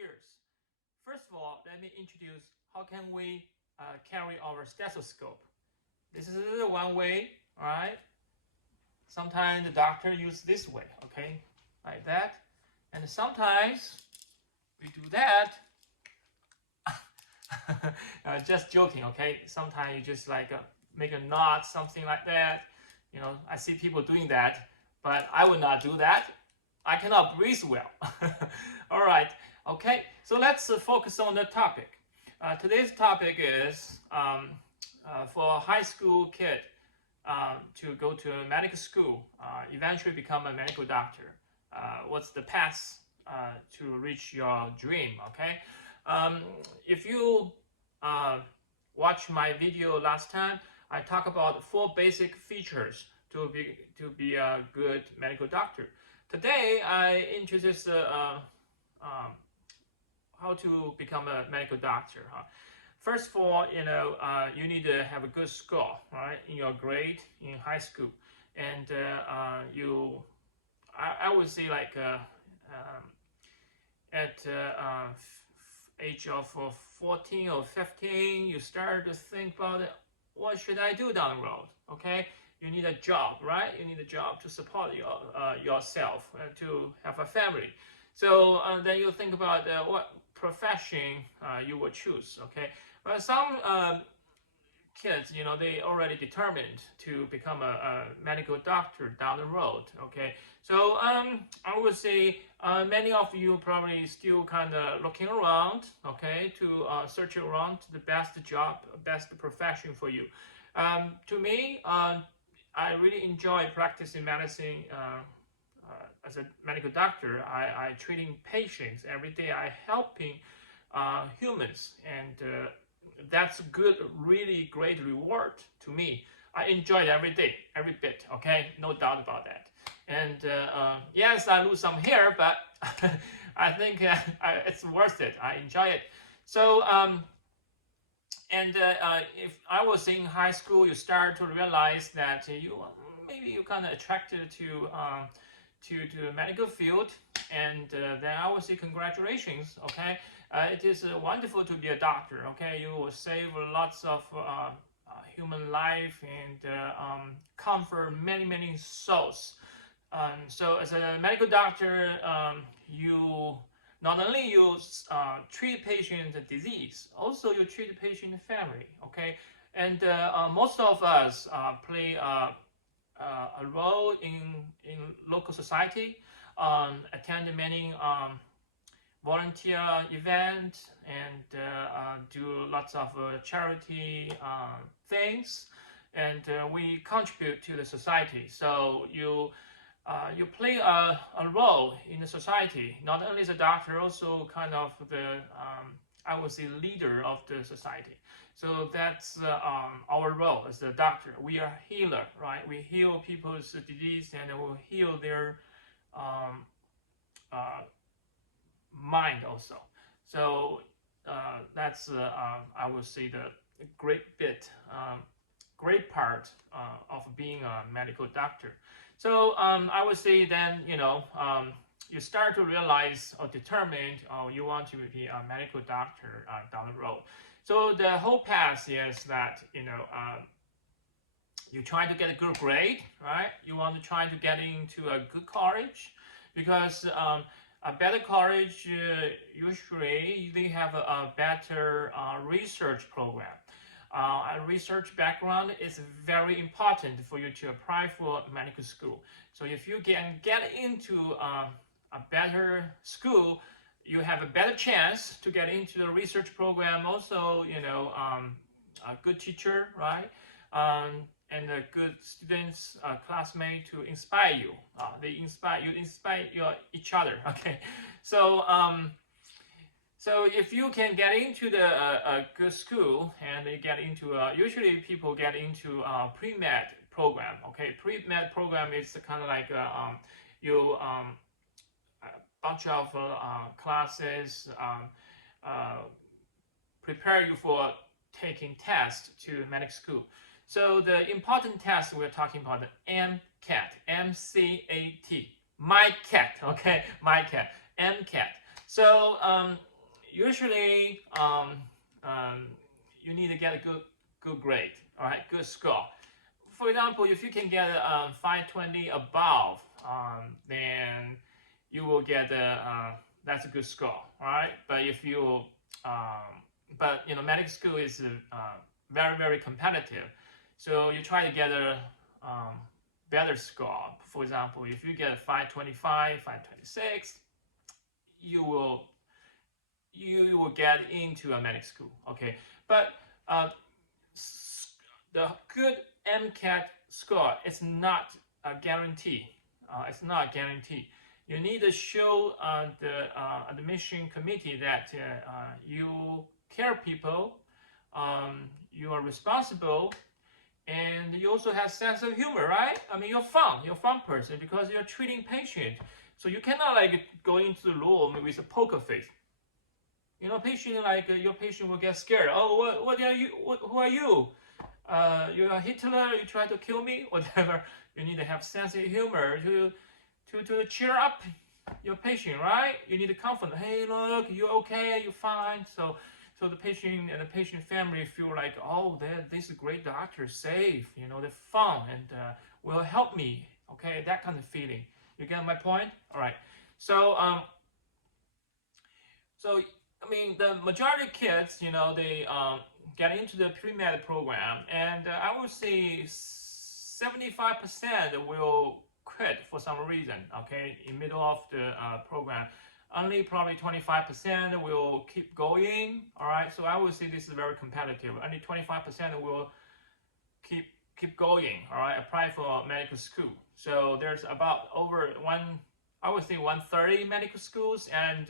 years. First of all, let me introduce how can we carry our stethoscope. This is the one way, all right? Sometimes the doctor uses this way, okay, like that. And sometimes we do that. Just joking, okay? Sometimes you just like make a knot, something like that. You know, I see people doing that, but I would not do that. I cannot breathe well. All right, okay. So let's focus on the topic. Today's topic is for a high school kid to go to a medical school, eventually become a medical doctor. What's the path to reach your dream? Okay. If you watch my video last time, I talked about 4 basic features to be a good medical doctor. Today, I introduce how to become a medical doctor. First of all, you need to have a good score, right, in your grade in high school, and I would say like at age of 14 or 15, you start to think about what should I do down the road. Okay, you need a job, right? You need a job to support yourself and to have a family. So then you think about what profession you will choose. Okay, but some kids, they already determined to become a medical doctor down the road. Okay, so I would say many of you probably still kind of looking around, okay, to search around the best job, best profession for you. To me, I really enjoy practicing medicine as a medical doctor. I treating patients every day. I helping humans, and that's good, really great reward to me. I enjoy it every day, every bit. Okay, no doubt about that. And yes, I lose some hair, but I think it's worth it. I enjoy it. So if I was in high school, you start to realize that you're kind of attracted to the medical field, and then I would say congratulations. Okay, it is wonderful to be a doctor. Okay, you will save lots of human life and comfort many souls. So as a medical doctor, you not only treat patient disease, also you treat patient family. Okay, and most of us play a role in local society, attend many volunteer events, and do lots of charity things, and we contribute to the society. So you play a role in the society, not only as a doctor, also kind of the I would say leader of the society. So that's our role as a doctor. We are healer, right? We heal people's disease, and we heal their mind also. So that's I would say the great part of being a medical doctor. So I would say then you start to realize or determine you want to be a medical doctor down the road. So the whole path is that you try to get a good grade, right? You want to try to get into a good college, because a better college usually they have a better research program. A research background is very important for you to apply for medical school. So if you can get into a better school, you have a better chance to get into the research program. Also, a good teacher, right? And a good students, classmate to inspire you. They inspire each other. Okay, so so if you can get into a good school, and they get into usually people get into a pre-med program. Okay, pre-med program is kind of like a bunch of classes prepare you for taking tests to medical school. So the important test we're talking about, the MCAT, M-C-A-T, MCAT, okay, MCAT, MCAT. So usually you need to get a good grade, all right, good score. For example, if you can get 520 above, then you will get that's a good score, all right. But if you but medical school is very competitive, so you try to get a better score. For example, if you get 525, 526, you will get into a medical school, okay. But the good MCAT score is not a guarantee. It's not a guarantee. You need to show the admission committee that you care people, you are responsible, and you also have sense of humor, right? I mean, you're a fun person because you're treating patient. So you cannot like go into the room with a poker face. Patient your patient will get scared. Oh, what are you? Who are you? You are Hitler. You try to kill me? Whatever. You need to have sense of humor to cheer up your patient, right? You need to comfort. Hey, look, you okay? You fine? So the patient and the patient family feel like, oh, this great doctor, safe. They're fun and will help me. Okay, that kind of feeling. You get my point? All right. So I mean, the majority of kids, they get into the pre-med program, and I would say 75% will quit for some reason, okay, in middle of the program. Only probably 25% will keep going, all right? So I would say this is very competitive. Only 25% will keep going, all right, apply for medical school. So there's about I would say 130 medical schools and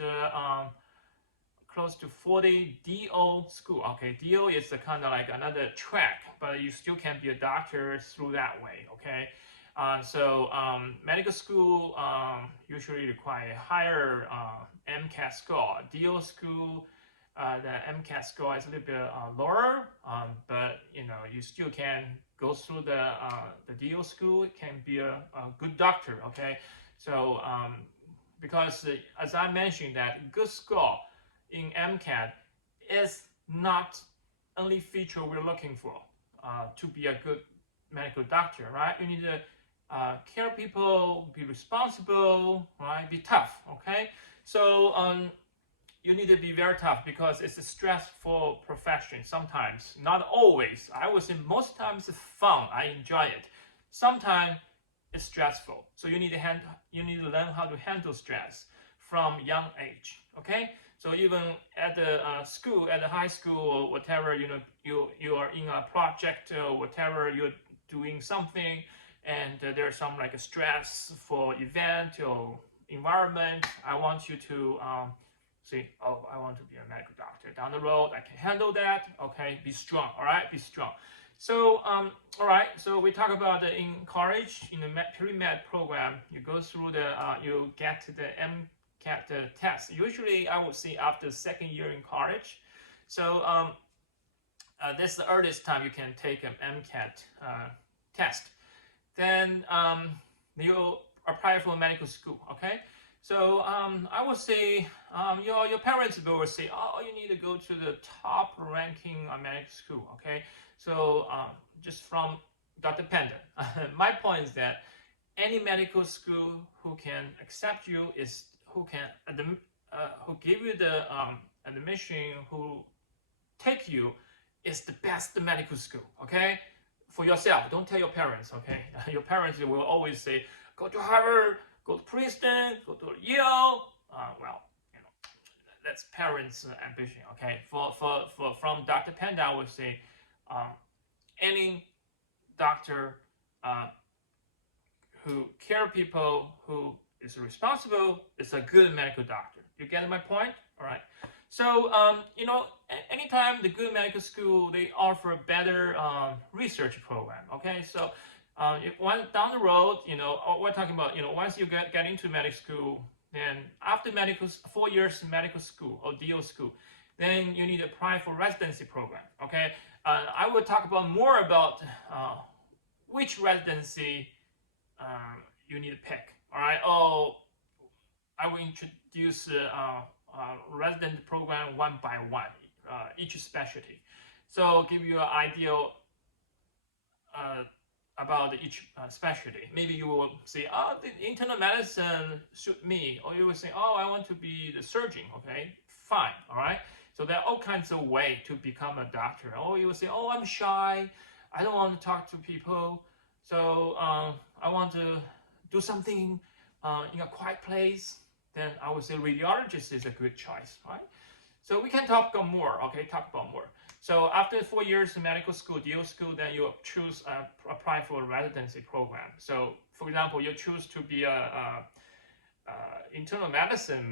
close to 40 DO school. Okay, DO is kind of like another track, but you still can be a doctor through that way, okay? So medical school usually require higher MCAT score. DO school, the MCAT score is a little bit lower, but you still can go through the DO school. It can be a good doctor, okay? So because as I mentioned, that good score in MCAT is not only feature we're looking for to be a good medical doctor, right? You need to care people, be responsible, right? Be tough, okay? So you need to be very tough because it's a stressful profession sometimes, not always. I would say most times it's fun, I enjoy it. Sometimes it's stressful, so you need to learn how to handle stress from young age, okay? So even at the school, at the high school or whatever, you are in a project or whatever, you're doing something, and there's some like a stressful event or environment. I want you to say, oh, I want to be a medical doctor down the road. I can handle that. Okay, be strong. All right, be strong. So all right. So we talk about in college, in the pre-med program, you go through you get the MCAT test. Usually, I would say after second year in college. So that's the earliest time you can take an MCAT test. Then you apply for medical school. Okay. So I would say your parents will say, oh, you need to go to the top ranking medical school. Okay. So just from Dr. Panda, my point is that any medical school who can accept you is who give you the admission, who take you, is the best medical school. Okay, for yourself. Don't tell your parents. Okay, your parents will always say, go to Harvard, go to Princeton, go to Yale. Well, that's parents' ambition. Okay, from Dr. Panda, I would say any doctor who care people, who is responsible, is a good medical doctor. You get my point? All right. So anytime the good medical school, they offer a better research program. Okay, so down the road, we're talking about once you get into medical school, then after 4 years medical school or DO school, then you need to apply for residency program. Okay, I will talk about more about which residency you need to pick. All right. Oh, I will introduce resident program one by one, each specialty. So give you an idea about each specialty. Maybe you will say, oh, the internal medicine suit me, or you will say, oh, I want to be the surgeon. Okay, fine, all right. So there are all kinds of ways to become a doctor. Or you will say, oh, I'm shy, I don't want to talk to people, so I want to do something in a quiet place. Then I would say radiologist is a good choice, right? So we can talk about more, okay, talk about more. So after 4 years in medical school, DO school, then you choose, apply for a residency program. So for example, you choose to be a internal medicine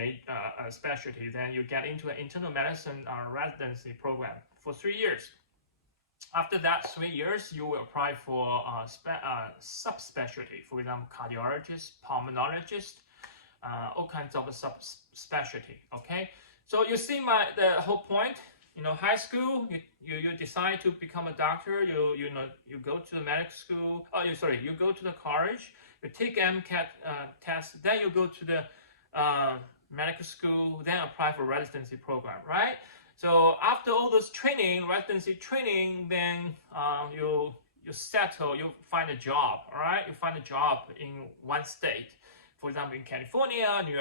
specialty, then you get into an internal medicine residency program for 3 years. After that 3 years, you will apply for subspecialty, for example, cardiologist, pulmonologist, all kinds of subspecialty. Okay, so you see the whole point. You know, high school, you decide to become a doctor. You go to the medical school. Oh, you go to the college. You take MCAT test. Then you go to the medical school. Then apply for residency program, right? So after all this training, residency training, then you settle. You find a job. All right, you find a job in one state. For example, in California, New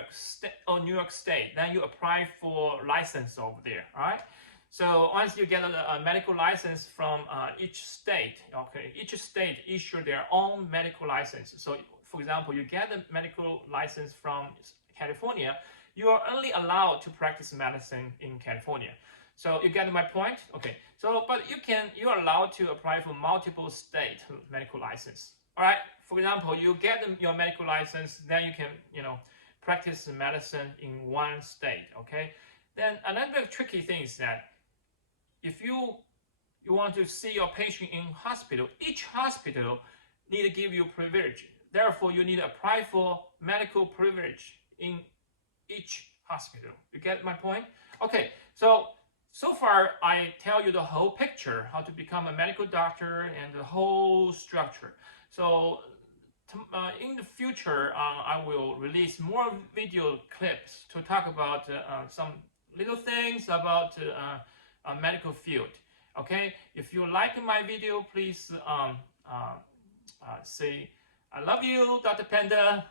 York State. Then you apply for license over there. All right. So once you get a medical license from each state, okay, each state issue their own medical license. So for example, you get a medical license from California, you are only allowed to practice medicine in California. So you get my point? Okay. So but you're allowed to apply for multiple state medical license. All right. For example, you get your medical license, then you can practice medicine in one state. Okay. Then another tricky thing is that if you want to see your patient in hospital, each hospital need to give you privilege. Therefore, you need to apply for medical privilege in each hospital. You get my point? Okay, so far I tell you the whole picture, how to become a medical doctor and the whole structure. So in the future, I will release more video clips to talk about some little things about medical field. Okay, if you like my video, please say I love you, Dr. Panda,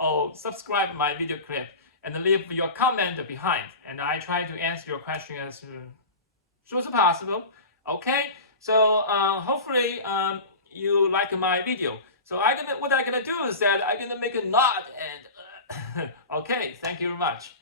or subscribe my video clip and leave your comment behind, and I try to answer your question as soon as possible. Okay, so hopefully you like my video. So what I'm gonna do is that I'm gonna make a knot and okay, thank you very much.